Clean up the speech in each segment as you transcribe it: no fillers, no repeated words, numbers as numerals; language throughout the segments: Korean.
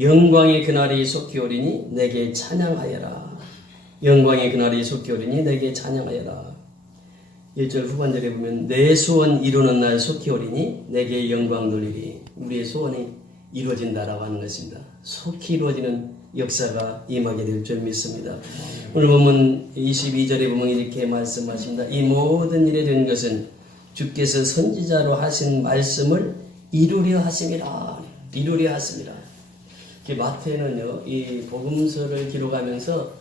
영광의 그날이 속히 오리니 내게 찬양하여라. 영광의 그날이 속히 오리니 내게 찬양하여라. 1절 후반절에 보면 내 소원 이루는 날 속히 오리니 내게 영광 돌리리. 우리의 소원이 이루어진다라고 하는 것입니다. 속히 이루어지는 역사가 임하게 될 줄 믿습니다. 오늘 보면 22절에 보면 이렇게 말씀하십니다. 이 모든 일에 된 것은 주께서 선지자로 하신 말씀을 이루려 하심이라. 이루려 하심이라. 마태는요, 이 복음서를 기록하면서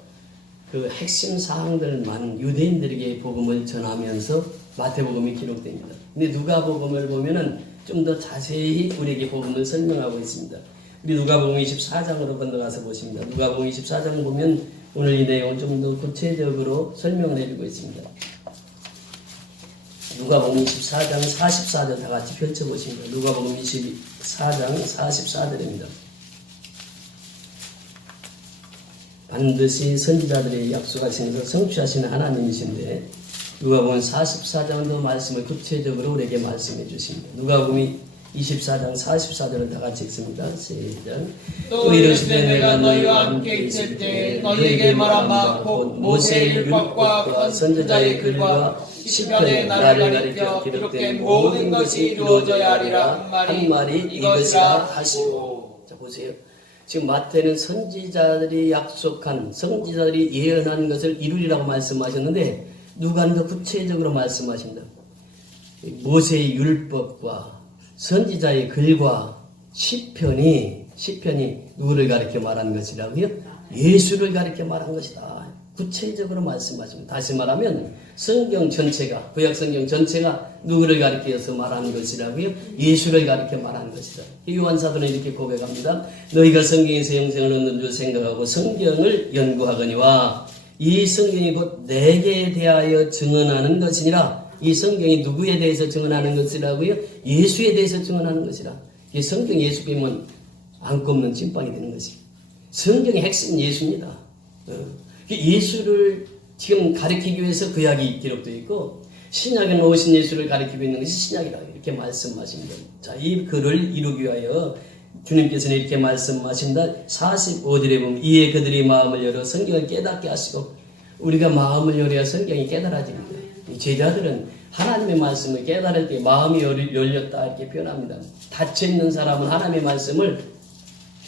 그 핵심 사항들만 유대인들에게 복음을 전하면서 마태복음이 기록됩니다. 근데 누가복음을 보면은 좀 더 자세히 우리에게 복음을 설명하고 있습니다. 우리 누가복음 24장으로 건너가서 보십니다. 누가복음 24장 보면 오늘 이 내용을 좀 더 구체적으로 설명을 해주고 있습니다. 누가복음 24장 44절 다 같이 펼쳐보십니다. 누가복음 24장 44절입니다. 반드시 선지자들의 약속하신 것을 성취하시는 하나님이신데 누가복음 44장도 말씀을 구체적으로 우리에게 말씀해 주십니다. 누가복음 24장 44절을 다 같이 읽습니다. 시작. 또 이르시되 내가 너희와 함께 있을 때 너희에게 말한 바 곧 모세의 율법과 선지자의 글과 시편의 나를 가리켜 기록된 모든 것이 이루어져야 하리라 한 말이 이것이라 하시고. 자 보세요. 지금 마태는 선지자들이 약속한 선지자들이 예언한 것을 이루리라고 말씀하셨는데 누가는 더 구체적으로 말씀하신다. 모세의 율법과 선지자의 글과 시편이 누구를 가리켜 말한 것이라고요? 예수를 가리켜 말한 것이다. 구체적으로 말씀하십니다. 다시 말하면 성경 전체가 구약 성경 전체가 누구를 가리켜서 말하는 것이라고요? 예수를 가리켜 말하는 것이다. 요한 사도는 이렇게 고백합니다. 너희가 성경에서 영생을 얻는 줄 생각하고 성경을 연구하거니와 이 성경이 곧 내게 대하여 증언하는 것이니라. 이 성경이 누구에 대해서 증언하는 것이라고요? 예수에 대해서 증언하는 것이라. 이 성경 예수 빼면 안 꼽는 찐빵이 되는 것이. 성경의 핵심 예수입니다. 예수를 지금 가리키기 위해서 구약이 기록되어 있고 신약에는 오신 예수를 가리키고 있는 것이 신약이라 이렇게 말씀하십니다. 자, 이 글을 이루기 위하여 주님께서는 이렇게 말씀하십니다. 45절에 보면 이에 그들이 마음을 열어 성경을 깨닫게 하시고 우리가 마음을 열어야 성경이 깨달아집니다. 제자들은 하나님의 말씀을 깨달을 때 마음이 열렸다 이렇게 표현합니다. 닫혀있는 사람은 하나님의 말씀을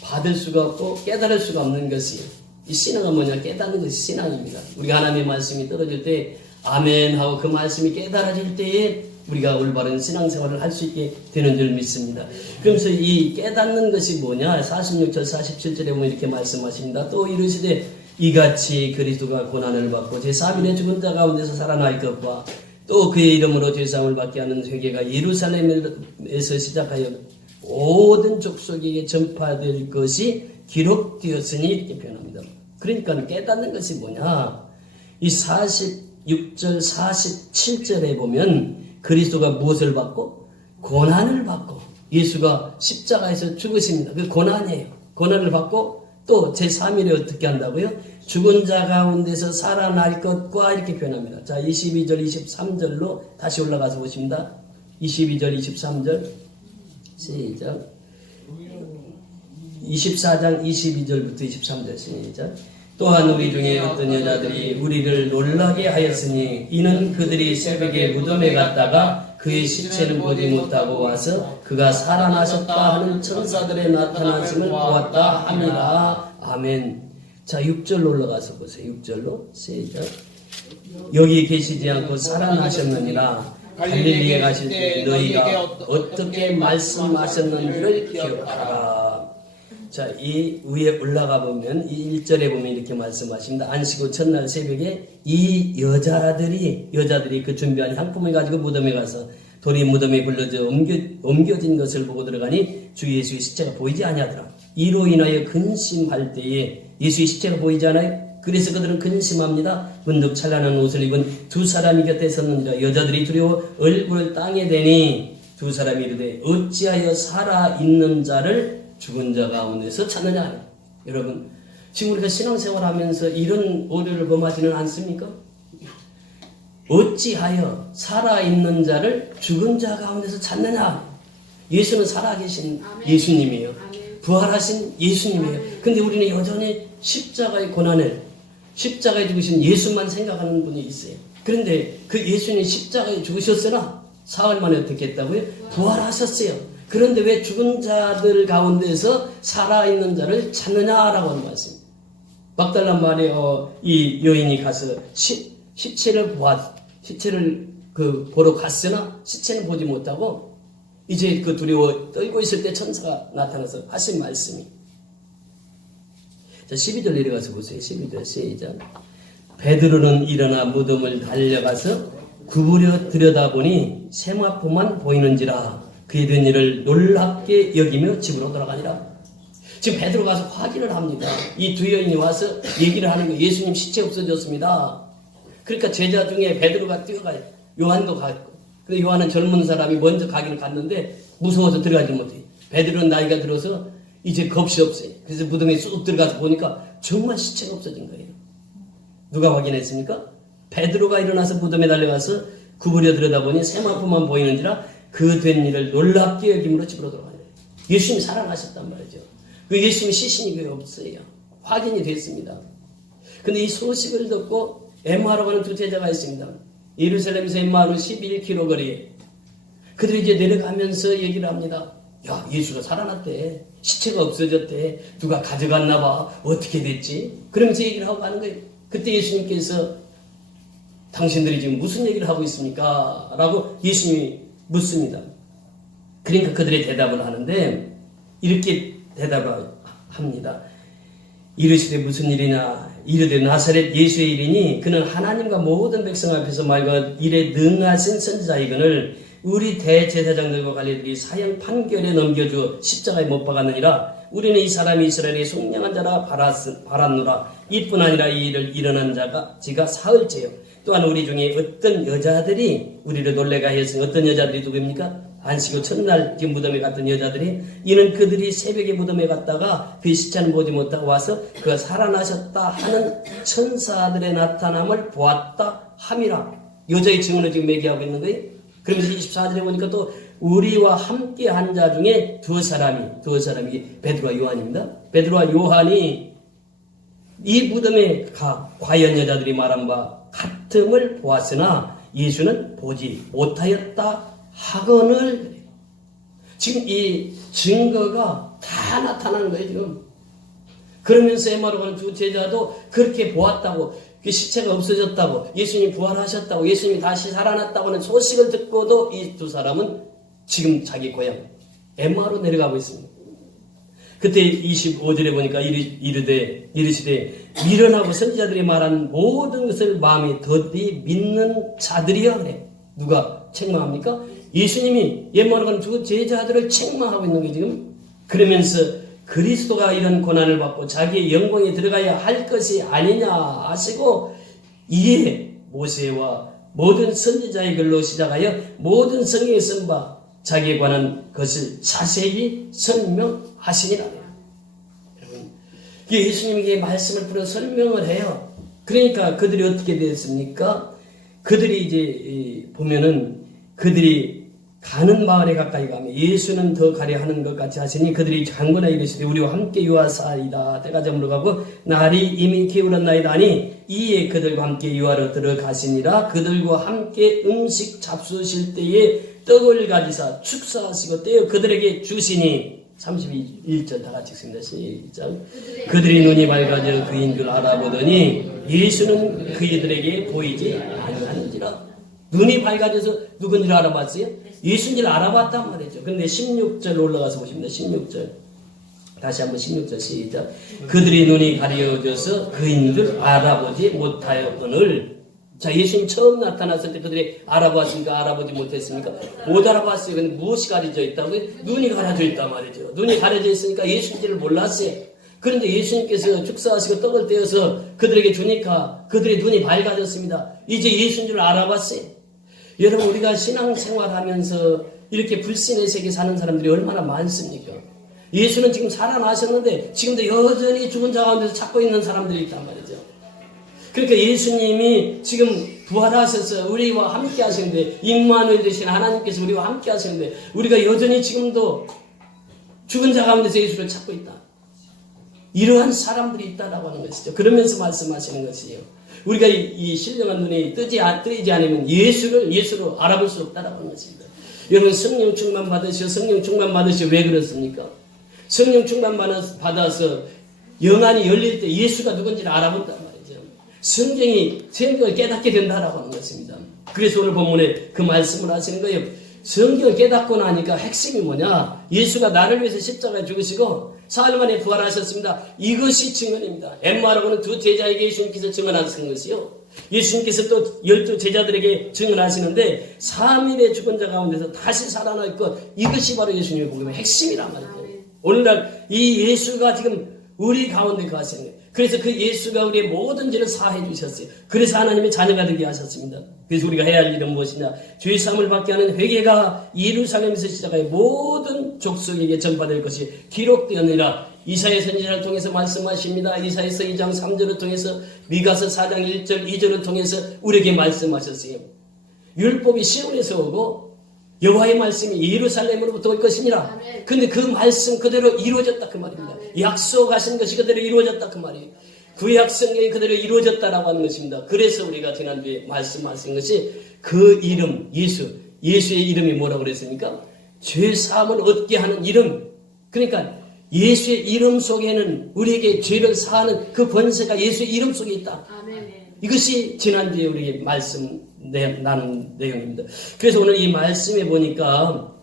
받을 수가 없고 깨달을 수가 없는 것이에요. 이 신앙은 뭐냐? 깨닫는 것이 신앙입니다. 우리가 하나님의 말씀이 떨어질 때 아멘 하고 그 말씀이 깨달아질 때에 우리가 올바른 신앙생활을 할 수 있게 되는 줄 믿습니다. 그러면서 이 깨닫는 것이 뭐냐? 46절 47절에 보면 이렇게 말씀하십니다. 또 이르시되 이같이 그리스도가 고난을 받고 제3일에 죽은 자 가운데서 살아날 것과 또 그의 이름으로 죄사함을 받게 하는 회개가 예루살렘에서 시작하여 모든 족속에게 전파될 것이 기록되었으니 이렇게 표현합니다. 그러니까 깨닫는 것이 뭐냐? 이 46절 47절에 보면 그리스도가 무엇을 받고? 고난을 받고 예수가 십자가에서 죽으십니다. 그 고난이에요. 고난을 받고 또 제3일에 어떻게 한다고요? 죽은 자 가운데서 살아날 것과 이렇게 표현합니다. 자, 22절 23절로 다시 올라가서 보십니다. 22절 23절 시작. 24장 22절부터 23절 시작. 또한 우리 중에 어떤 여자들이 우리를 놀라게 하였으니 이는 그들이 새벽에 무덤에 갔다가 그의 시체는 보지 못하고 와서 그가 살아나셨다 하는 천사들의 나타나심을 보았다 함이라. 아멘. 자, 6절로 올라가서 보세요. 6절로 시작. 여기 계시지 않고 살아나셨느니라. 갈릴리에 가실 때 너희가 어떻게 말씀하셨는지를 기억하라. 자, 이 위에 올라가 보면 이 1절에 보면 이렇게 말씀하십니다. 안식 후 첫날 새벽에 이 여자들이 그 준비한 향품을 가지고 무덤에 가서 돌이 무덤에 굴러져 옮겨진 것을 보고 들어가니 주 예수의 시체가 보이지 아니하더라. 이로 인하여 근심할 때에 예수의 시체가 보이지 않아요? 그래서 그들은 근심합니다. 문득 찬란한 옷을 입은 두 사람이 곁에 섰느니라. 여자들이 두려워 얼굴을 땅에 대니 두 사람이 이르되 어찌하여 살아있는 자를 죽은 자 가운데서 찾느냐. 여러분, 지금 우리가 신앙생활하면서 이런 오류를 범하지는 않습니까? 어찌하여 살아있는 자를 죽은 자 가운데서 찾느냐. 예수는 살아계신 예수님이에요. 부활하신 예수님이에요. 근데 우리는 여전히 십자가의 고난을, 십자가에 죽으신 예수만 생각하는 분이 있어요. 그런데 그 예수님이 십자가에 죽으셨으나 사흘 만에 어떻게 했다고요? 부활하셨어요. 그런데 왜 죽은 자들 가운데서 살아있는 자를 찾느냐라고 하는 말씀입니다. 막달라 마리아 이 여인이 가서 시체를 보러 갔으나 시체는 보지 못하고 이제 그 두려워 떨고 있을 때 천사가 나타나서 하신 말씀이, 자 12절 내려가서 보세요. 12절 시작. 베드로는 일어나 무덤을 달려가서 구부려 들여다보니 세마포만 보이는지라 그의 된 일을 놀랍게 여기며 집으로 돌아가니라. 지금 베드로 가서 확인을 합니다. 이 두 여인이 와서 얘기를 하는 거예요. 예수님 시체 없어졌습니다. 그러니까 제자 중에 베드로가 뛰어가요. 요한도 갔고. 근데 요한은 젊은 사람이 먼저 가기는 갔는데 무서워서 들어가지 못해요. 베드로는 나이가 들어서 이제 겁이 없어요. 그래서 무덤에 쑥 들어가서 보니까 정말 시체가 없어진 거예요. 누가 확인했습니까? 베드로가 일어나서 무덤에 달려가서 구부려 들여다보니 세마포만 보이는지라 그 된 일을 놀랍게 여김으로 집으로 돌아가요. 예수님이 살아나셨단 말이죠. 그 예수님이 시신이 거의 없어요. 확인이 됐습니다. 근데 이 소식을 듣고 엠마오로 가는 두 제자가 있습니다. 예루살렘에서 엠마오로 11km 거리에. 그들이 이제 내려가면서 얘기를 합니다. 야, 예수가 살아났대. 시체가 없어졌대. 누가 가져갔나 봐. 어떻게 됐지? 그러면서 얘기를 하고 가는 거예요. 그때 예수님께서 당신들이 지금 무슨 얘기를 하고 있습니까? 라고 예수님이 묻습니다. 그러니까 그들이 대답을 하는데 이렇게 대답을 합니다. 이르시되 무슨 일이냐? 이르되 나사렛 예수의 일이니 그는 하나님과 모든 백성 앞에서 말과 일에 능하신 선지자이거늘 우리 대제사장들과 관리들이 사형 판결에 넘겨주어 십자가에 못 박았느니라. 우리는 이 사람이 이스라엘의 속량한 자라 바랐노라. 이뿐 아니라 이 일을 일어난 자가 지가 사흘째요. 또한 우리 중에 어떤 여자들이 우리를 놀래가 하였으니 어떤 여자들이 누구입니까? 안식일 첫날 지금 무덤에 갔던 여자들이, 이는 그들이 새벽에 무덤에 갔다가 그 시체는 보지 못하고 와서 그가 살아나셨다 하는 천사들의 나타남을 보았다 함이라. 여자의 증언을 지금 얘기하고 있는 거예요. 그러면서 24절에 보니까 또 우리와 함께 한 자 중에 두 사람이 베드로와 요한입니다. 베드로와 요한이 이 무덤에 가 과연 여자들이 말한 바 같음을 보았으나 예수는 보지 못하였다 하거늘. 지금 이 증거가 다 나타나는 거예요 지금. 그러면서 엠마오로 가는 두 제자도 그렇게 보았다고, 그 시체가 없어졌다고, 예수님이 부활하셨다고, 예수님이 다시 살아났다고 하는 소식을 듣고도 이 두 사람은 지금 자기 고향 엠마오로 내려가고 있습니다. 그때 25절에 보니까 이르시되 미련하고 선지자들이 말한 모든 것을 마음에 더디 믿는 자들이여 그래. 누가 책망합니까? 예수님이 엠마오로 가는 두 제자들을 책망하고 있는 게 지금. 그러면서 그리스도가 이런 고난을 받고 자기의 영광에 들어가야 할 것이 아니냐 하시고, 이에 모세와 모든 선지자의 글로 시작하여 모든 성경에 쓴 바 자기에 관한 것을 자세히 설명하시니라. 여러분, 예수님에게 말씀을 풀어 설명을 해요. 그러니까 그들이 어떻게 됐습니까? 그들이 이제 보면은 그들이 가는 마을에 가까이 가면 예수는 더 가려 하는 것 같이 하시니 그들이 장군에 이르시되 우리와 함께 유하사이다. 때가 저물어 가고 날이 이미 기울었나이다 하니 이에 그들과 함께 유하로 들어가시니라. 그들과 함께 음식 잡수실 때에 떡을 가지사 축사하시고 떼어 그들에게 주시니. 31절 다 같이 읽습니다. 시작. 그들이 눈이 밝아져 그인 줄 알아보더니 예수는 그이들에게 보이지 아니하는지라. 눈이 밝아져서 누군지를 알아봤어요? 예수인지를 알아봤단 말이죠. 그런데 16절 올라가서 보십니다. 16절. 다시 한번 16절 시작. 그들이 눈이 가려져서 그인 줄 알아보지 못하였거늘. 자, 예수님 처음 나타났을 때 그들이 알아봤습니까? 알아보지 못했습니까? 못 알아봤어요. 근데 무엇이 가려져 있다고? 눈이 가려져 있단 말이죠. 눈이 가려져 있으니까 예수인지를 몰랐어요. 그런데 예수님께서 축사하시고 떡을 떼어서 그들에게 주니까 그들의 눈이 밝아졌습니다. 이제 예수인 줄 알아봤어요. 여러분, 우리가 신앙생활하면서 이렇게 불신의 세계 사는 사람들이 얼마나 많습니까? 예수는 지금 살아나셨는데 지금도 여전히 죽은 자 가운데서 찾고 있는 사람들이 있단 말이죠. 그러니까 예수님이 지금 부활하셔서 우리와 함께 하시는데, 임마누엘 되신 하나님께서 우리와 함께 하시는데 우리가 여전히 지금도 죽은 자 가운데서 예수를 찾고 있다. 이러한 사람들이 있다라고 하는 것이죠. 그러면서 말씀하시는 것이에요. 우리가 이 신령한 눈이 뜨지 않으면 예수로 알아볼 수 없다라고 하는 것입니다. 여러분 성령 충만 받으시오. 왜 그렇습니까? 성령 충만 받아서 영안이 열릴 때 예수가 누군지를 알아본단 말이죠. 성경을 깨닫게 된다라고 하는 것입니다. 그래서 오늘 본문에 그 말씀을 하시는 거예요. 성경을 깨닫고 나니까 핵심이 뭐냐? 예수가 나를 위해서 십자가에 죽으시고 사흘 만에 부활하셨습니다. 이것이 증언입니다. 엠마라고는 두 제자에게 예수님께서 증언하신 것이요. 예수님께서 또 12제자들에게 증언하시는데 3일의 죽은 자 가운데서 다시 살아날 것, 이것이 바로 예수님의 복음의 핵심이란 말이죠. 오늘날 이 예수가 지금 우리 가운데 거하시는 거예요. 그래서 그 예수가 우리의 모든 죄를 사해 주셨어요. 그래서 하나님의 자녀가 되게 하셨습니다. 그래서 우리가 해야 할 일은 무엇이냐? 죄 사함을 받게 하는 회개가 예루살렘에서 시작하여 모든 족속에게 전파될 것이 기록되었느니라. 이사야 선지자를 통해서 말씀하십니다. 이사야서 2장 3절을 통해서, 미가서 4장 1절 2절을 통해서 우리에게 말씀하셨어요. 율법이 시온에서 오고 여호와의 말씀이 예루살렘으로부터 올 것이니라. 근데 그 말씀 그대로 이루어졌다 그 말입니다. 약속하신 것이 그대로 이루어졌다 그 말이에요. 구약 성경이 그대로 이루어졌다라고 하는 것입니다. 그래서 우리가 지난주에 말씀하신 것이 그 이름 예수의 이름이 뭐라고 그랬습니까? 죄 사함을 얻게 하는 이름. 그러니까 예수의 이름 속에는 우리에게 죄를 사하는 그 번세가 예수의 이름 속에 있다. 이것이 지난주에 우리에게 나눈 내용입니다. 그래서 오늘 이 말씀에 보니까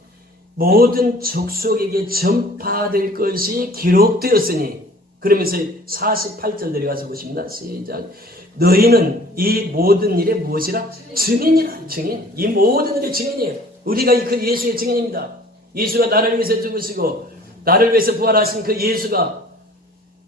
모든 족속에게 전파될 것이 기록되었으니, 그러면서 48절 내려가서 보십니다. 시작. 너희는 이 모든 일의 무엇이라? 증인이라. 증인. 이 모든 일의 증인이에요. 우리가 그 예수의 증인입니다. 예수가 나를 위해서 죽으시고 나를 위해서 부활하신 그 예수가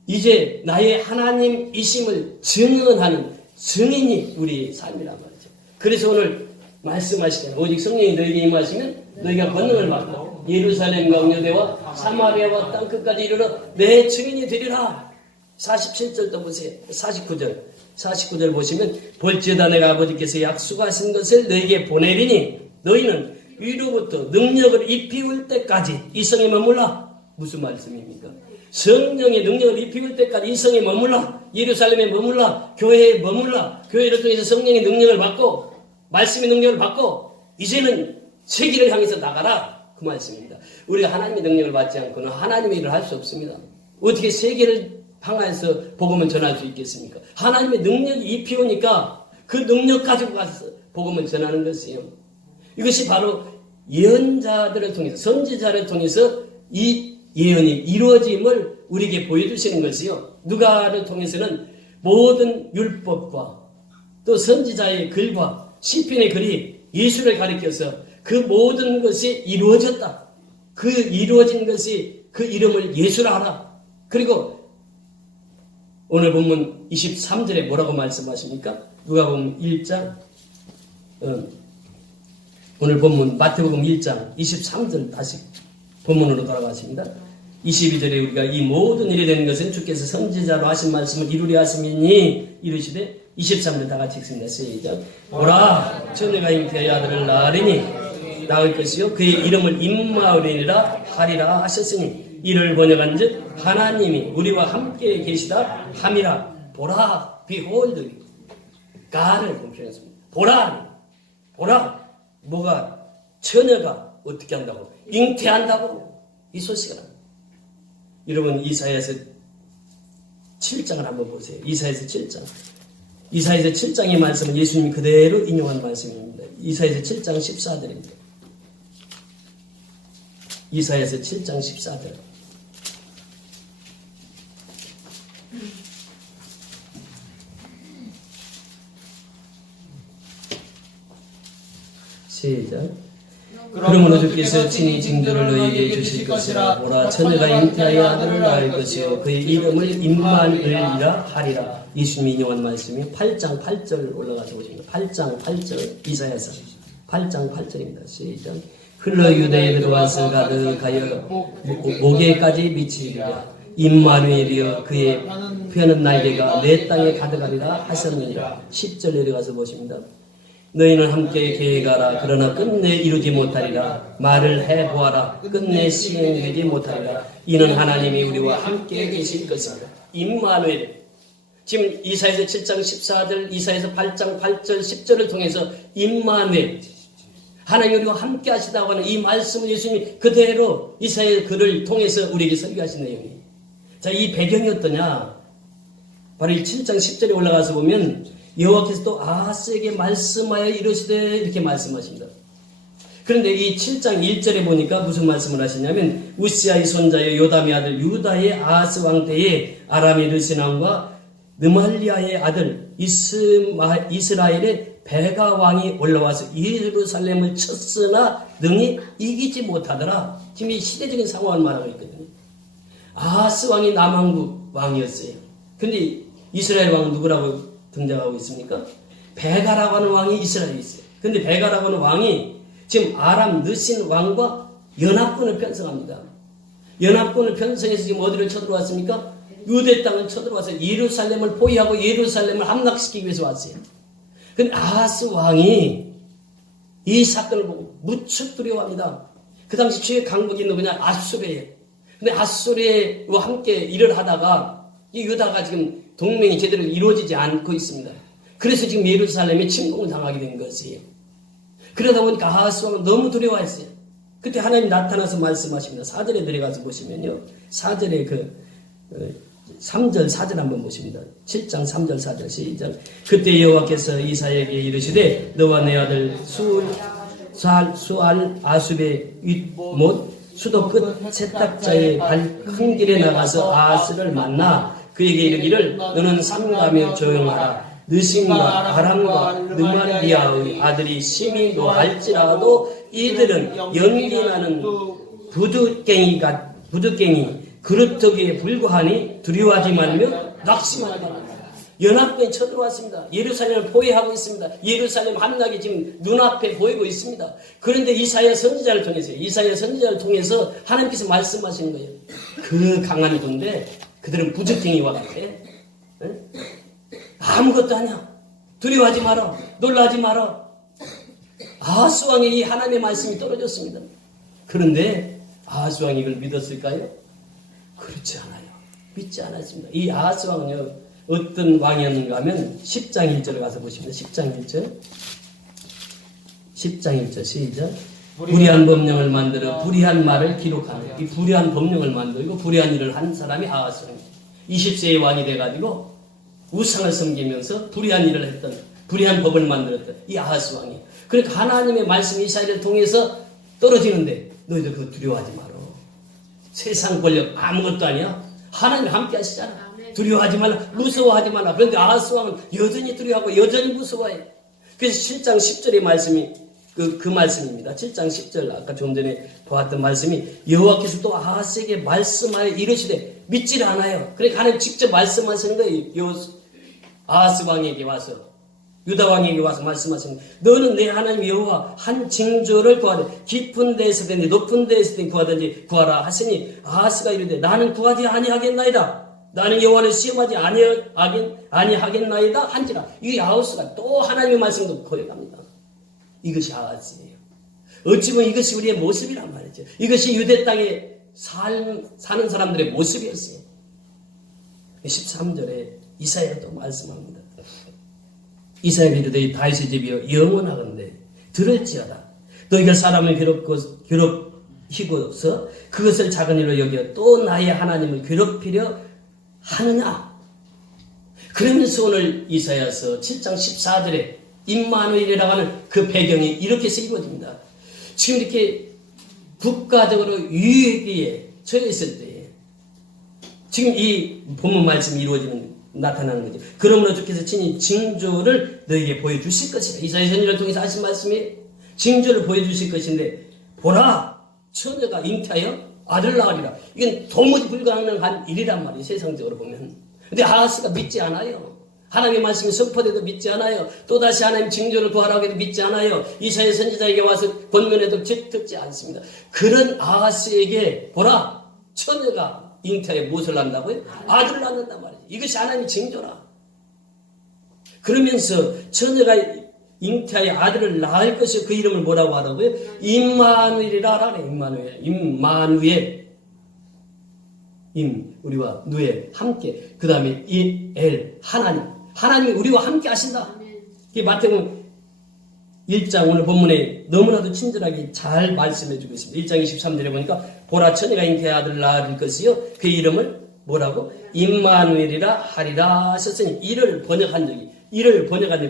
이제 나의 하나님이심을 증언하는 증인이 우리의 삶이란 말이죠. 그래서 오늘 말씀하시잖아요. 오직 성령이 너희에게 임하시면 너희가 권능을 받고 예루살렘과 유대와 사마리아와 땅끝까지 이르러 내 증인이 되리라. 47절도 보세요. 49절 보시면, 볼지어다 내가 아버지께서 약속하신 것을 너희에게 보내리니 너희는 위로부터 능력을 입히울 때까지 이 성에 머물라. 무슨 말씀입니까? 성령의 능력을 입히울 때까지 이 성에 머물라. 예루살렘에 머물라. 교회에 머물라. 교회를 통해서 성령의 능력을 받고 말씀의 능력을 받고 이제는 세계를 향해서 나가라. 그 말씀입니다. 우리가 하나님의 능력을 받지 않고는 하나님의 일을 할 수 없습니다. 어떻게 세계를 향해서 복음을 전할 수 있겠습니까? 하나님의 능력이 입히오니까 그 능력 가지고 가서 복음을 전하는 것이에요. 이것이 바로 예언자들을 통해서, 선지자를 통해서 이 예언이 이루어짐을 우리에게 보여주시는 것이요. 누가를 통해서는 모든 율법과 또 선지자의 글과 시편의 글이 예수를 가리켜서 그 모든 것이 이루어졌다. 그 이루어진 것이 그 이름을 예수라 하라. 그리고 오늘 본문 23절에 뭐라고 말씀하십니까? 누가복음 1장 오늘 본문 마태복음 1장 23절 다시 본문으로 돌아가십니다. 22절에 우리가 이 모든 일이 되는 것은 주께서 선지자로 하신 말씀을 이루려 하심이니 이르시되 23절 다 같이 읽습니다. 시작. 오라 처녀가 잉태하여 아들을 낳으리니 낳을 것이요 그의 이름을 임마누엘이라 하리라 하셨으니 이를 번역한즉 하나님이 우리와 함께 계시다 함이라. 보라 behold God을 표현했습니다. 보라 뭐가 처녀가 어떻게 한다고? 잉태한다고 이 소식을 합니다. 여러분 이사야서 7장을 한번 보세요. 이사야서 7장의 말씀은 예수님이 그대로 인용한 말씀입니다. 이사야서 7장 14절입니다. 이사야서 7장 14절. 시작. 그러므로 주께서 친히 징조를 너희에게 주실 것이라. 보라 처녀가 잉태하여 아들을 낳을 것이요 그의 이름을 임마누엘이라 하리라. 예수님이 인용한 말씀이 8장 8절 올라가서 보십니다. 8장 8절 이사야서 8장 8절입니다. 시작. 흘러 유대에 들어와서 가득하여 목에까지 미치리라. 임마누엘이여 그의 펴는 날개가 내 땅에 가득하리라 하셨느니라. 10절 내려가서 보십니다. 너희는 함께 계획하라. 그러나 끝내 이루지 못하리라. 말을 해보아라. 끝내 시행되지 못하리라. 이는 하나님이 우리와 함께 계실 것입니다. 임마누엘. 지금 이사야서 7장 14절, 이사야서 8장 8절 10절을 통해서 임마누엘, 하나님이 우리와 함께 하시다고 하는 이 말씀을 예수님이 그대로 이사야의 글을 통해서 우리에게 설교하신 내용이에요. 자, 이 배경이 어떠냐? 바로 이 7장 10절에 올라가서 보면 여호와께서 또 아하스에게 말씀하여 이르시되 이렇게 말씀하십니다. 그런데 이 7장 1절에 보니까 무슨 말씀을 하시냐면 우시아의 손자여 요담의 아들 유다의 아하스 왕 때에 아람의 르시남과 느말리아의 아들 이스라엘의 베가 왕이 올라와서 예루살렘을 쳤으나 능히 이기지 못하더라. 지금 이 시대적인 상황을 말하고 있거든요. 아하스 왕이 남왕국 왕이었어요. 근데 이스라엘 왕은 누구라고 등장하고 있습니까? 베가라고 하는 왕이 이스라엘에 있어요. 근데 베가라고 하는 왕이 지금 아람 느신 왕과 연합군을 편성합니다. 연합군을 편성해서 지금 어디를 쳐들어왔습니까? 유대 땅을 쳐들어와서 예루살렘을 포위하고 예루살렘을 함락시키기 위해서 왔어요. 근데 아하스 왕이 이 사건을 보고 무척 두려워합니다. 그 당시 최 강국이 누구냐? 아수르예요. 근데 아수르와 함께 일을 하다가 이 유다가 지금 동맹이 제대로 이루어지지 않고 있습니다. 그래서 지금 예루살렘에 침공을 당하게 된 것이에요. 그러다 보니까 아하스 왕은 너무 두려워했어요. 그때 하나님 나타나서 말씀하십니다. 4절에 내려가서 보시면요. 4절에 3절 4절 한번 보십니다. 7장 3절 4절 시작. 그때 여호와께서 이사야에게 이르시되 너와 내 아들 수알 아숲의 윗못 수도 끝 세탁자의 발 큰 길에 나가서 아하스를 만나 그에게 이르기를 너는 삼가며 조용하라. 느신과 아람과 느말리아의 아들이 심히 노할지라도 이들은 연기나는 부두깽이 그루터기에 불과하니 두려워하지 말며 낙심하지 말라. 연합군이 쳐들어왔습니다. 예루살렘을 포위하고 있습니다. 예루살렘 함락이 지금 눈앞에 보이고 있습니다. 그런데 이사야 선지자를 통해서 하나님께서 말씀하시는 거예요. 그 강한 군대 그들은 부적갱이와 같아. 아무것도 아니야. 두려워하지 마라. 놀라지 마라. 아하스 왕의 이 하나님의 말씀이 떨어졌습니다. 그런데 아하스 왕이 이걸 믿었을까요? 그렇지 않아요. 믿지 않았습니다. 이 아하스 왕은요, 어떤 왕이었는가 하면 10장 1절을 가서 보시면 10장 1절 시작. 불의한 법령을 만들어 불의한 말을 기록하는, 이 불의한 법령을 만들고 불의한 일을 한 사람이 아하스 왕이에요. 20세의 왕이 돼가지고 우상을 섬기면서 불의한 일을 했던, 불의한 법을 만들었던 이 아하스 왕이. 그러니까 하나님의 말씀 이사야를 통해서 떨어지는데 너희들 그거 두려워하지 마라. 세상 권력 아무것도 아니야. 하나님 함께 하시잖아. 두려워하지 말라. 무서워하지 말라. 그런데 아하스 왕은 여전히 두려워하고 여전히 무서워해. 그래서 7장 10절의 말씀이 그 말씀입니다. 7장 10절 아까 좀 전에 보았던 말씀이 여호와께서 또 아하스에게 말씀하여 이르시되 믿지를 않아요. 그러니까 하나님 직접 말씀하시는 거예요. 아하스 왕에게 와서, 유다 왕에게 와서 말씀하시는 거예요. 너는 내 하나님 여호와 한 징조를 구하되 깊은 데에서든지 높은 데에서든지 구하든지 구하라 하시니 아하스가 이르되 나는 구하지 아니하겠나이다. 나는 여호와를 시험하지 아니하겠나이다 한지라. 이 아하스가 또 하나님의 말씀도 거역합니다. 이것이 아하스예요. 어찌 보면 이것이 우리의 모습이란 말이죠. 이것이 유대 땅에 사는 사람들의 모습이었어요. 13절에 이사야가 또 말씀합니다. 이사야가 이르되 다윗의 집이여 영원하건대 들을지어다. 너희가 사람을 괴롭히고서 그것을 작은 일로 여겨 또 나의 하나님을 괴롭히려 하느냐. 그러면서 오늘 이사야서 7장 14절에 임마누엘이라고 하는 그 배경이 이렇게 해서 이루어집니다. 지금 이렇게 국가적으로 위기에 처해 있을 때에 지금 이 본문 말씀이 나타나는 거죠. 그러므로 주께서 친히 징조를 너에게 보여주실 것이다. 이사야 선지자를 통해서 하신 말씀이 징조를 보여주실 것인데 보라 처녀가 잉태하여 아들 낳으리라. 이건 도무지 불가능한 일이란 말이에요. 세상적으로 보면. 근데 아하스가 믿지 않아요. 하나님의 말씀이 선포돼도 믿지 않아요. 또다시 하나님 징조를 구하라고 해도 믿지 않아요. 이사야 선지자에게 와서 권면해도 듣지 않습니다. 그런 아하스에게 보라 처녀가 잉태에 무엇을 낳는다고요? 아들을 낳는단 말이죠. 이것이 하나님의 징조라. 그러면서 처녀가 잉태하여 아들을 낳을 것이 그 이름을 뭐라고 하라고요? 임마누엘이라 그래. 임마누엘. 우리와 누에 함께. 그 다음에 엘 하나님. 하나님이 우리와 함께 하신다. 이게 마태복음 1장 오늘 본문에 너무나도 친절하게 잘 말씀해 주고 있습니다. 1장 23절에 보니까 보라 처녀가 잉태하여 아들을 낳을 것이요 그 이름을 뭐라고? 임마누엘이라 하리라 하셨으니 이를 번역한 적이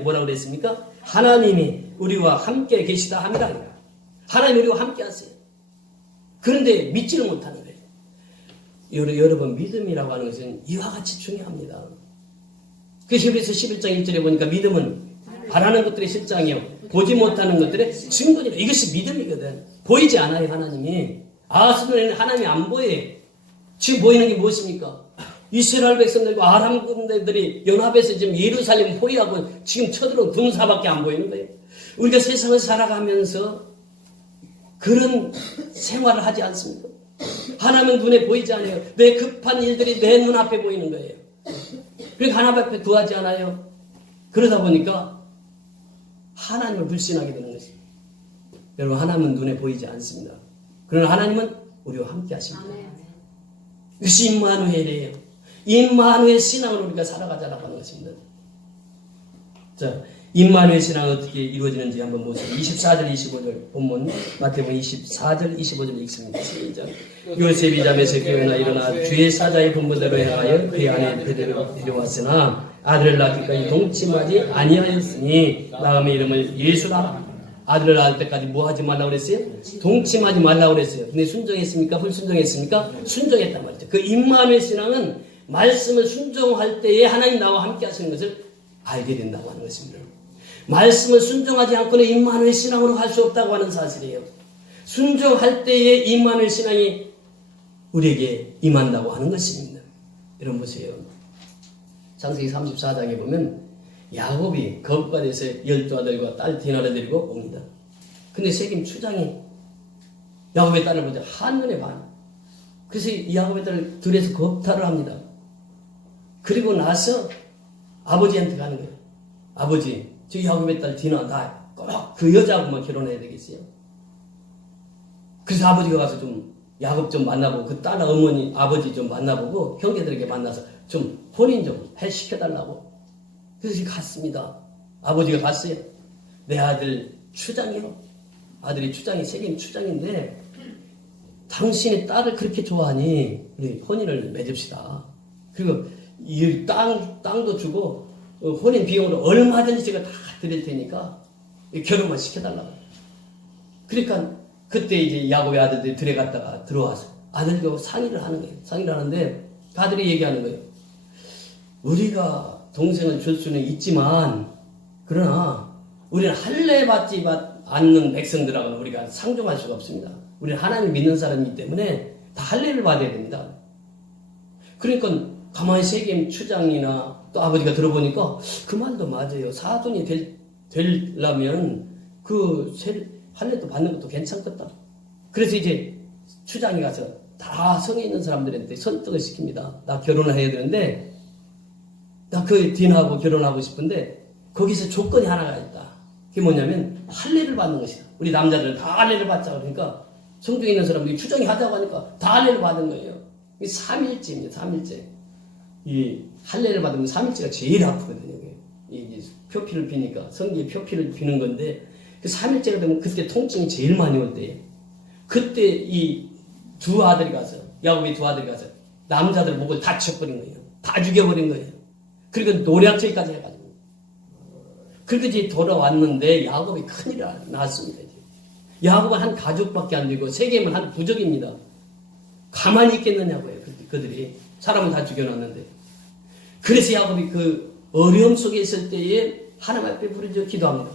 뭐라고 그랬습니까? 하나님이 우리와 함께 계시다 합니다. 하나님이 우리와 함께 하세요. 그런데 믿지를 못하는 거예요. 여러분 믿음이라고 하는 것은 이와 같이 중요합니다. 그래서 11장 1절에 보니까 믿음은 바라는 것들의 실장이요 보지 못하는 것들의 증거니라. 이것이 믿음이거든. 보이지 않아요. 하나님이. 아하스 눈에는 하나님이 안 보여요. 지금 보이는 게 무엇입니까? 이스라엘 백성들과 아람 군대들이 연합해서 지금 예루살렘 포위하고 지금 쳐들어온 군사밖에 안 보이는 거예요. 우리가 세상을 살아가면서 그런 생활을 하지 않습니까? 하나님은 눈에 보이지 않아요. 내 급한 일들이 내 눈앞에 보이는 거예요. 그러니까 하나님 앞에 구하지 않아요. 그러다 보니까 하나님을 불신하게 되는 것입니다. 여러분 하나님은 눈에 보이지 않습니다. 그러나 하나님은 우리와 함께 하십니다. 이것이 임마누엘이에요. 임마누엘 신앙을 우리가 살아가자라고 하는 것입니다. 자, 임마누엘 신앙은 어떻게 이루어지는지 한번 보세요. 24절 25절 본문 마태복음 24절 25절 읽습니다. 시작. 요셉이 잠에서 깨어나 일어나 주의 사자의 분부대로 행하여 그의 아내 데려왔으나 아들을 낳기까지 동침하지 아니하였으니 낳음의 이름을 예수라. 아들을 낳을 때까지 뭐 하지 말라고 그랬어요? 동침하지 말라고 그랬어요. 근데 순종했습니까? 불순종했습니까? 순종했단 말이죠. 그 임마누엘 신앙은 말씀을 순종할 때에 하나님 나와 함께 하시는 것을 알게 된다고 하는 것입니다. 말씀을 순종하지 않고는 임마누엘 신앙으로 갈 수 없다고 하는 사실이에요. 순종할 때에 임마누엘 신앙이 우리에게 임한다고 하는 것입니다. 여러분 보세요. 창세기 34장에 보면 야곱이 거부가 돼서 12아들과 딸 디나를 데리고 옵니다. 근데 세겜 추장이 야곱의 딸을 보자 한눈에 반. 그래서 이 야곱의 딸을 들여서 겁탈을 합니다. 그리고 나서 아버지한테 가는 거예요. 아버지, 저 야곱의 딸 디나 나 꼭 그 여자하고만 결혼해야 되겠어요. 그래서 아버지가 가서 좀 야곱 좀 만나보고 그 딸 어머니 아버지 좀 만나보고 형제들에게 만나서 좀 혼인 좀 시켜달라고. 그래서 갔습니다. 아버지가 갔어요. 내 아들 추장이요. 아들이 추장이 세겜 추장인데 당신의 딸을 그렇게 좋아하니 우리 혼인을 맺읍시다. 그리고 이 땅도 주고 혼인 비용으로 얼마든지 제가 다 드릴 테니까 결혼만 시켜달라고. 그러니까 그때 이제 야곱의 아들들이 들어갔다가 들어와서 아들과 상의를 하는 거예요. 상의를 하는데 아들이 얘기하는 거예요. 우리가 동생을 줄 수는 있지만 그러나 우리는 할례 받지 않는 백성들하고는 우리가 상종할 수가 없습니다. 우리는 하나님 믿는 사람이기 때문에 다 할례를 받아야 됩니다. 그러니까 가만히 세겜 추장이나 또 아버지가 들어보니까 그 말도 맞아요. 사돈이 되려면 그 할례도 받는 것도 괜찮겠다. 그래서 이제 추장이 가서 다 성에 있는 사람들한테 설득을 시킵니다. 나 결혼을 해야 되는데 나 그 디나하고 결혼하고 싶은데 거기서 조건이 하나가 있다. 그게 뭐냐면 할례를 받는 것이다. 우리 남자들은 다 할례를 받자 그러니까 성중에 있는 사람들이 추정이 하자고 하니까 다 할례를 받은 거예요. 이게 3일째입니다. 3일째. 이 할례를 받으면 3일째가 제일 아프거든요. 이게 표피를 비니까 성기에 표피를 비는 건데 그 3일째가 되면 그때 통증이 제일 많이 올 때예요. 그때 이 두 아들이 가서 야곱의 두 아들이 가서 남자들 목을 다 쳐버린 거예요. 다 죽여버린 거예요. 그리고 노략질까지 해가지고. 그렇게 이제 돌아왔는데 야곱이 큰일이 났습니다. 이제. 야곱은 한 가족밖에 안 되고 세겜은 한 부족입니다. 가만히 있겠느냐고요. 그들이. 사람은 다 죽여놨는데. 그래서 야곱이 그 어려움 속에 있을 때에 하나님 앞에 부르짖어 기도합니다.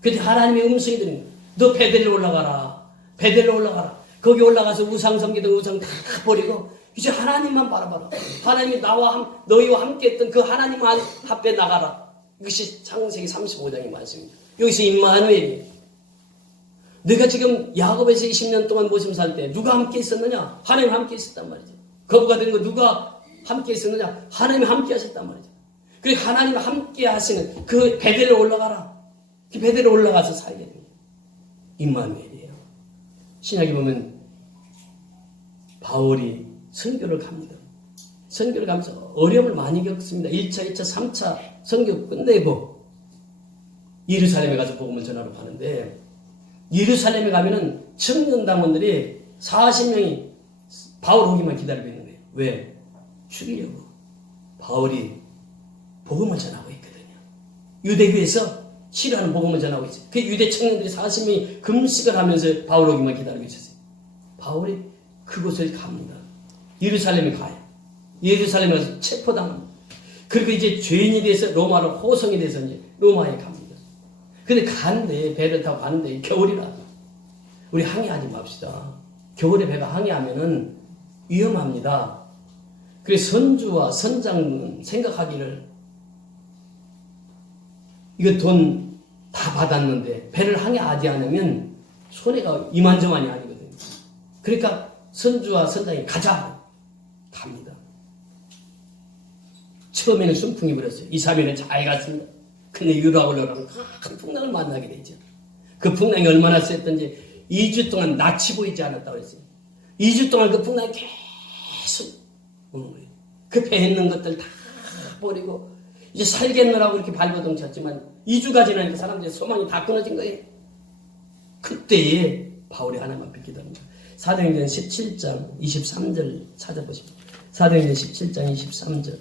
그때 하나님의 음성이 들은 거예요. 너 베델로 올라가라. 베델로 올라가라. 거기 올라가서 우상 섬기던 우상 다 버리고 이제 하나님만 바라봐라. 하나님이 너희와 함께 했던 그 하나님 앞에 나가라. 이것이 창세기 35장의 말씀입니다. 여기서 임마누엘이에요. 내가 지금 야곱에서 20년 동안 모심 살 때 누가 함께 있었느냐? 하나님 함께 있었단 말이죠. 거부가 되는 거 누가 함께 있었느냐? 하나님이 함께 하셨단 말이죠. 그리고 하나님이 함께 하시는 그 베델로 올라가라. 그 베델에 올라가서 살게 됩니다. 임마누엘이에요. 신약에 보면 바울이 선교를 갑니다. 선교를 가면서 어려움을 많이 겪습니다. 1차, 2차, 3차 선교 끝내고 예루살렘에 가서 복음을 전하러 가는데 예루살렘에 가면은 청년당원들이 40명이 바울 오기만 기다리고 있는 거예요. 왜? 죽이려고. 바울이 복음을 전하고 있거든요. 유대교에서 싫어하는 복음을 전하고 있어요. 그 유대 청년들이 40명이 금식을 하면서 바울 오기만 기다리고 있었어요. 바울이 그곳을 갑니다. 예루살렘에 가요. 예루살렘에 가서 체포당합니다. 그리고 이제 죄인이 돼서 로마로 호송이 돼서 이제 로마에 갑니다. 근데 가는데 배를 타고 가는데 겨울이라 우리 항해하지 맙시다. 겨울에 배가 항해하면은 위험합니다. 그래서 선주와 선장은 생각하기를 이거 돈 다 받았는데 배를 항해하지 않으면 손해가 이만저만이 아니거든요. 그러니까 선주와 선장이 가자 갑니다. 처음에는 순풍이 불었어요. 2, 3일은 잘 갔습니다. 근데 유라굴로라는 큰 풍랑을 만나게 되죠. 그 풍랑이 얼마나 셌던지 2주 동안 낯이 보이지 않았다고 했어요. 2주 동안 그 풍랑이 계속 오는 거예요. 그 배에 있는 것들 다 버리고 이제 살겠느라고 이렇게 발버둥 쳤지만 2주가 지나니까 사람들의 소망이 다 끊어진 거예요. 그때에 바울이 하나만 믿기답니다. 사도행전 17장 23절 찾아보십시오. 사도행전 17장 23절.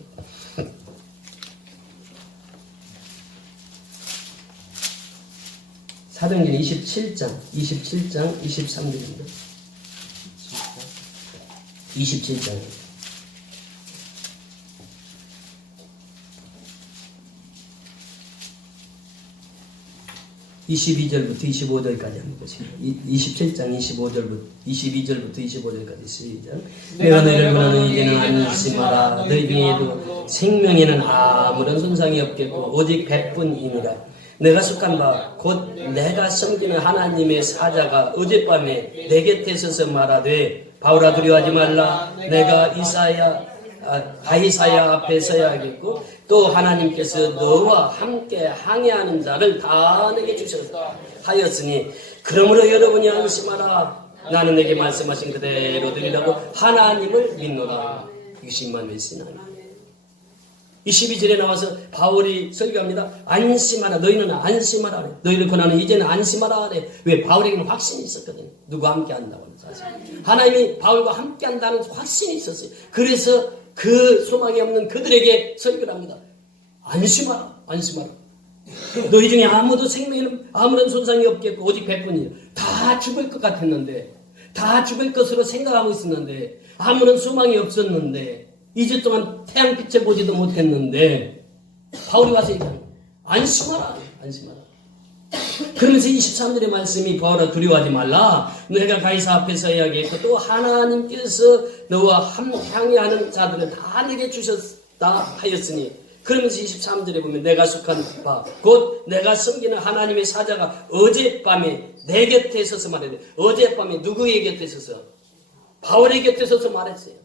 사도행전 27장 23절입니다. 27장 22절부터 25절까지 한번 보시면 27장 22절부터 25절까지 시작. 내가 너희를 권하는 이제는 안심하라. 너희 중에도 생명에는 아무런 손상이 없겠고 오직 배뿐이니라. 내가 속한 바 곧 내가 섬기는 하나님의 사자가 어젯밤에 내 곁에 서서 말하되 바울아 두려워하지 말라. 내가 가이사야 앞에 서야겠고 또 하나님께서 너와 함께 항해하는 자를 다 내게 주셨다 하였으니 그러므로 여러분이 안심하라. 나는 내게 말씀하신 그대로 드리라고 하나님을 믿노라. 이것이 임마누엘 신앙이에요. 22절에 나와서 바울이 설교합니다. 안심하라. 너희는 안심하라. 너희를 권하는 이제는 안심하라. 왜? 바울에게는 확신이 있었거든요. 누구와 함께 한다고 하는 사실. 하나님이 바울과 함께 한다는 확신이 있었어요. 그래서 그 소망이 없는 그들에게 설교를 합니다. 안심하라. 안심하라. 너희 중에 아무도 생명에는 아무런 손상이 없겠고 오직 배뿐이에요. 다 죽을 것 같았는데 다 죽을 것으로 생각하고 있었는데 아무런 소망이 없었는데 2주 동안 태양빛을 보지도 못했는데 바울이 와서 얘기합니다. 안심하라. 안심하라. 그러면서 23절의 말씀이 바울아 두려워하지 말라. 내가 가이사 앞에 서야겠고 또 하나님께서 너와 함께하는 자들을 다 내게 주셨다 하였으니 그러면서 23절에 보면 내가 속한 바 곧 내가 섬기는 하나님의 사자가 어젯밤에 내 곁에 서서 말했는데 어젯밤에 누구의 곁에 서서? 바울의 곁에 서서 말했어요.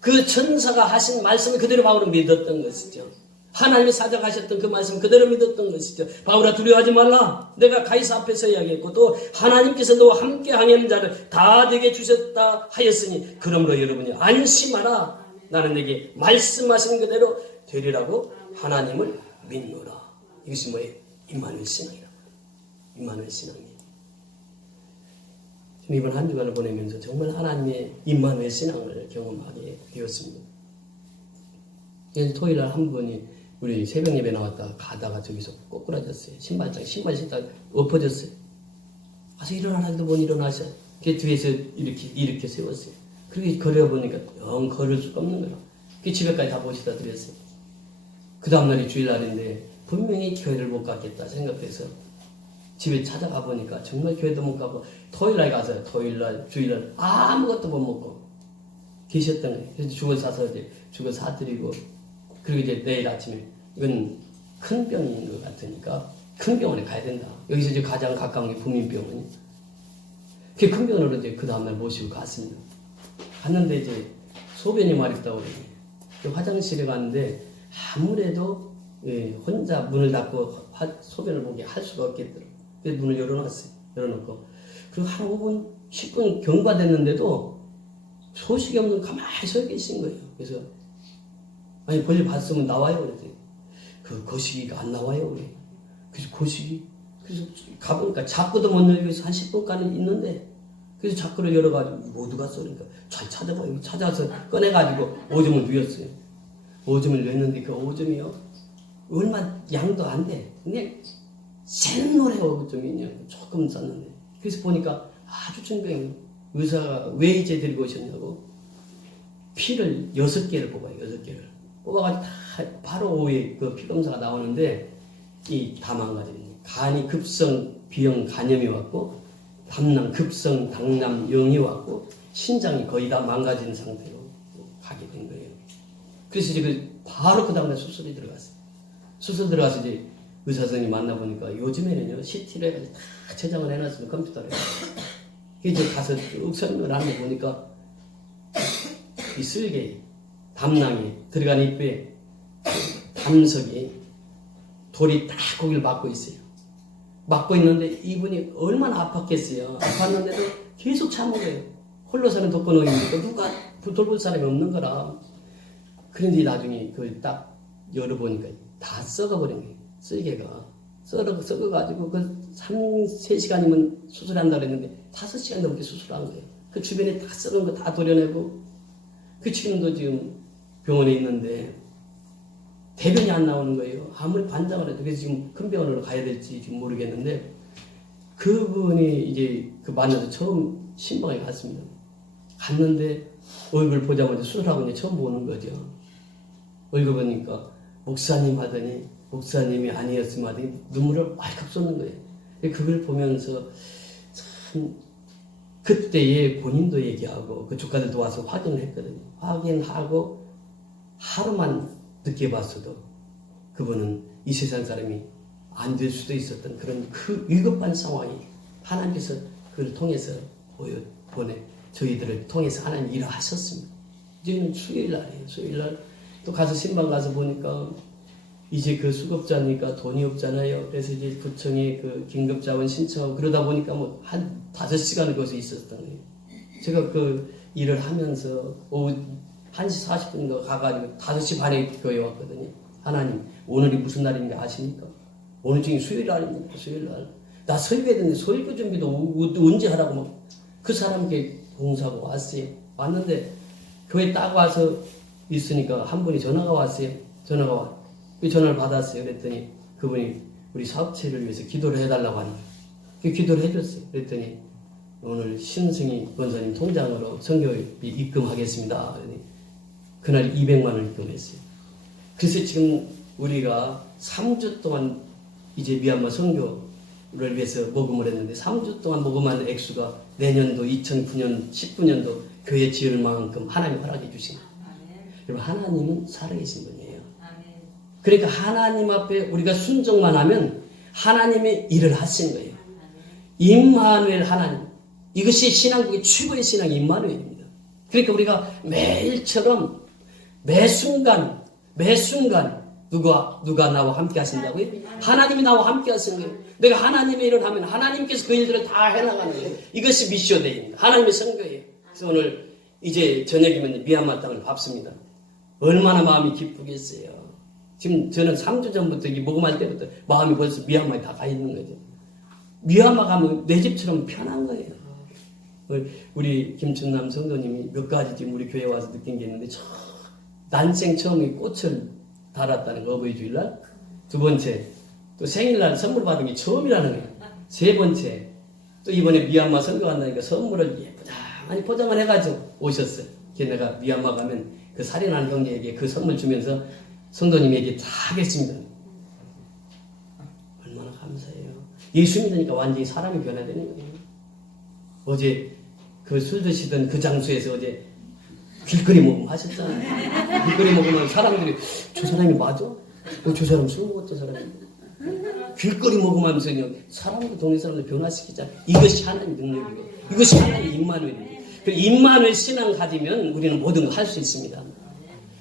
그 천사가 하신 말씀을 그대로 바울은 믿었던 것이죠. 하나님의 사자가 하셨던 그 말씀 그대로 믿었던 것이죠. 바울아 두려워하지 말라. 내가 가이사 앞에 서야겠고 또 하나님께서 너와 함께 항해하는 자를 다 내게 주셨다 하였으니 그러므로 여러분이 안심하라. 나는 내게 말씀하신 그대로 되리라고 하나님을 믿노라. 이것이 뭐예요? 임마누엘 신앙이라고. 임마누엘 신앙이에요. 이번 한 주간을 보내면서 정말 하나님의 임마누엘 신앙을 경험하게 되었습니다. 토요일 날 한 분이 우리 새벽 예배 나왔다가 가다가 저기서 꼬꾸라졌어요. 신발 신다가 엎어졌어요. 가서 일어나라도 못 일어나셔. 그 뒤에서 이렇게 세웠어요. 그렇게 걸어보니까 영 걸을 수가 없는 거라. 그 집에까지 다 모시다 드렸어요. 그 다음날이 주일날인데 분명히 교회를 못 가겠다 생각해서 집에 찾아가 보니까 정말 교회도 못 가고 토요일날 가서 토요일날 주일날 아무것도 못 먹고 계셨던 거예요. 그래서 죽을 사서 이제 죽을 사드리고 그리고 이제 내일 아침에 이건 큰 병인 것 같으니까 큰 병원에 가야 된다. 여기서 이제 가장 가까운 게 부민병원이. 그 큰 병원으로 이제 그 다음날 모시고 갔습니다. 갔는데 이제 소변이 마렵다고 그러더니 화장실에 갔는데 아무래도 혼자 문을 닫고 소변을 보게 할 수가 없겠더라고요. 그래서 문을 열어놨어요. 열어놓고 그리고 한 5분 10분 경과됐는데도 소식이 없는 가만히 서 계신 거예요. 그래서 아니 볼일 봤으면 나와요. 그랬더니 그 거시기가 안 나와요. 그래. 그래서 거시기 그래서 가보니까 자꾸도 못 열고서 한 10분간은 있는데 그래서 자꾸를 열어가지고 못 갔어. 그러니까 잘 찾아봐요. 찾아서 꺼내가지고 오줌을 누웠어요. 오줌을 냈는데 그 오줌이요 얼마 양도 안 돼. 그냥 샛노래 오줌이냐 조금 쌌는데 그래서 보니까 아주 증명이 의사가 왜 이제 데리고 오셨냐고 피를 6개를 뽑아요. 6개를 뽑아가지고 다 바로 오후에 그 피검사가 나오는데 이 다 망가지는 간이 급성 비형 간염이 왔고 담낭 급성 당남염이 왔고 신장이 거의 다 망가진 상태로 가게 된 거예요. 그래서 이제 바로 그 다음날 수술이 들어갔어요. 수술 들어가서 이제 의사 선생님 만나보니까 요즘에는요 CT를 해가지고 다 저장을 해놨으면 컴퓨터로 이제 가서 쭉 설명을 하는 거 보니까 이 쓸개 담낭이 들어간 입에 담석이 돌이 딱 거기를 막고 있어요. 막고 있는데 이분이 얼마나 아팠겠어요. 아팠는데도 계속 참으래요. 홀로 사는 독거노인이니까 누가 돌볼 사람이 없는 거라. 그런데 나중에 그걸 딱 열어보니까 다 썩어버린 거예요. 쓸개가. 썩어가지고 그 3-4시간이면 수술한다 그랬는데 5시간 넘게 수술한 거예요. 그 주변에 다 썩은 거 다 도려내고 그 친구도 지금 병원에 있는데 대변이 안 나오는 거예요. 아무리 관장을 해도 그래서 지금 큰 병원으로 가야 될지 지금 모르겠는데 그분이 이제 그 만나서 처음 신방에 갔습니다. 갔는데 얼굴 보자마자 수술하고 이제 처음 보는 거죠. 얼굴 보니까 목사님 하더니 목사님이 아니었으면 하더니 눈물을 왈칵 쏟는 거예요. 그걸 보면서 참 그때에 본인도 얘기하고 그 조카들도 와서 확인을 했거든요. 확인하고 하루만 늦게 봤어도 그분은 이 세상 사람이 안 될 수도 있었던 그런 그 위급한 상황이 하나님께서 그걸 통해서 보내 저희들을 통해서 하나님 일을 하셨습니다. 이제는 수요일 날이에요. 수요일 날 또 가서 신방 가서 보니까 이제 그 수급자니까 돈이 없잖아요. 그래서 이제 구청에 그 긴급자원 신청하고 그러다 보니까 뭐 한 5시간을 거기서 있었던 거예요. 제가 그 일을 하면서 오후 1시 40분인가 가가지고 5시 반에 교회 왔거든요. 하나님, 오늘이 무슨 날인지 아십니까? 오늘 중에 수요일 날입니다. 수요일 날. 나 설교했는데 설교 준비도 언제 하라고 막 그 사람께 봉사하고 왔어요. 왔는데 교회 딱 와서 있으니까 한 분이 전화가 왔어요. 전화가 와. 그 전화를 받았어요. 그랬더니 그분이 우리 사업체를 위해서 기도를 해달라고 하는 거예요. 그 기도를 해줬어요. 그랬더니 오늘 신승희 권사님 통장으로 선교비 입금하겠습니다. 그랬더니 그날 200만 원 입금했어요. 그래서 지금 우리가 3주 동안 이제 미얀마 선교를 위해서 모금을 했는데 3주 동안 모금한 액수가 내년도 2009년 19년도 교회 지을 만큼 하나님 허락해 주신 거예요. 여러분 하나님은 살아계신 분이에요. 그러니까 하나님 앞에 우리가 순종만 하면 하나님의 일을 하신 거예요. 임마누엘 하나님. 이것이 신앙국의 최고의 신앙이 임마누엘입니다. 그러니까 우리가 매일처럼 매 순간 누가 나와 함께 하신다고요? 하나님이 나와 함께 하시는 거예요. 내가 하나님의 일을 하면 하나님께서 그 일들을 다 해나가는 거예요. 이것이 미시오데이입니다. 하나님의 선교예요. 그래서 오늘 이제 저녁이면 미얀마 땅을 밟습니다. 얼마나 마음이 기쁘겠어요. 지금 저는 3주 전부터 모금할 때부터 마음이 벌써 미얀마에 다 가 있는 거죠. 미얀마 가면 내 집처럼 편한 거예요. 우리 김춘남 성도님이 몇 가지 지금 우리 교회 와서 느낀 게 있는데 난생 처음에 꽃을 달았다는 거 어버이 주일날. 두 번째 또 생일날 선물 받은 게 처음이라는 거예요. 세 번째 또 이번에 미얀마 선교 간다니까 선물을 예쁘장하니 포장을 해가지고 오셨어요. 그래서 내가 미얀마 가면 그 살인한 형제에게 그 선물 주면서 성도님에게 다 하겠습니다. 얼마나 감사해요. 예수 믿으니까 완전히 사람이 변화되는 거예요. 어제 그 술 드시던 그 장소에서 어제 길거리 모금 하셨잖아요. 길거리 모금은 사람들이 저 사람이 맞아? 저 사람 술 먹었던 사람이 길거리 모금하면서 사람들 동네 사람들 변화시키자. 이것이 하나님의 능력이고 이것이 하나님의 임마누엘입니다. 임마누엘 신앙 가지면 우리는 모든 걸 할 수 있습니다.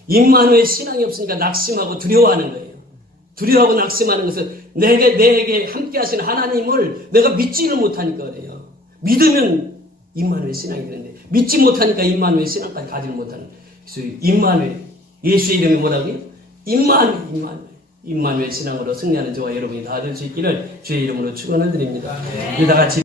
임마누엘 신앙이 없으니까 낙심하고 두려워하는 거예요. 두려워하고 낙심하는 것은 내게 함께 하시는 하나님을 내가 믿지를 못하니까 그래요. 믿으면 임마누엘 신앙이 되는데 믿지 못하니까 임마누엘 신앙까지 가지를 못하는. 그래서 임마누엘, 예수의 이름이 뭐라고요? 임마누엘 신앙으로 승리하는 저와 여러분이 다 될 수 있기를 주의 이름으로 축원을 드립니다. 우리 다 같이